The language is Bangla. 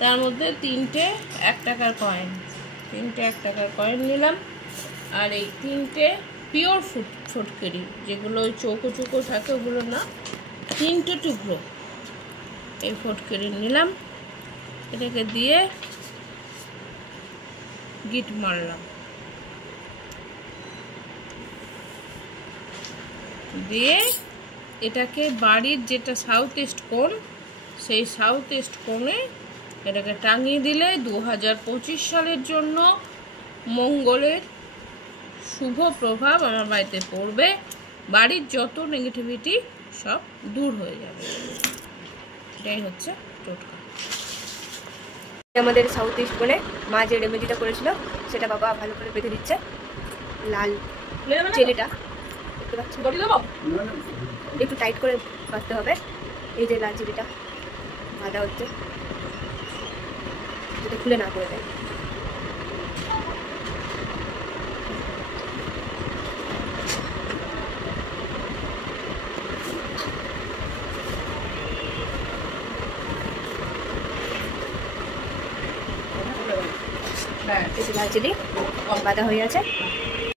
তার মধ্যে 3টে 1 টাকার কয়েন, 3টে 1 টাকার কয়েন নিলাম। আর এই 3টে পিওর ফুটকিরি, যেগুলো ওই চৌকো চৌকো থাকে ওগুলো না, 3টে টুকরো এই ফুটকিরি নিলাম। এটাকে দিয়ে গিট মারলাম, দিয়ে এটাকে বাড়ির যেটা সাউথ ইস্ট কোণ, সেই সাউথ ইস্ট কোণে এটাকে টাঙিয়ে দিলে 2025 সালের জন্য মঙ্গলের শুভ প্রভাব আমার বাড়িতে পড়বে, বাড়ির যত নেগেটিভিটি সব দূর হয়ে যাবে। এটাই হচ্ছে টোটকা। আমাদের সাউথ ইস্ট কোণে মা যে রেমেডিটা করেছিল সেটা বাবা ভালো করে বেঁধে দিচ্ছে। লাল চেলেটা দেখতে পাচ্ছেন, একটু টাইট করে বাঁধতে হবে। এই যে লাল চেলেটা বাঁধা হচ্ছে, যাতে খুলে না করে দেয়। লাল চিলি বাঁধা হয়ে আছে।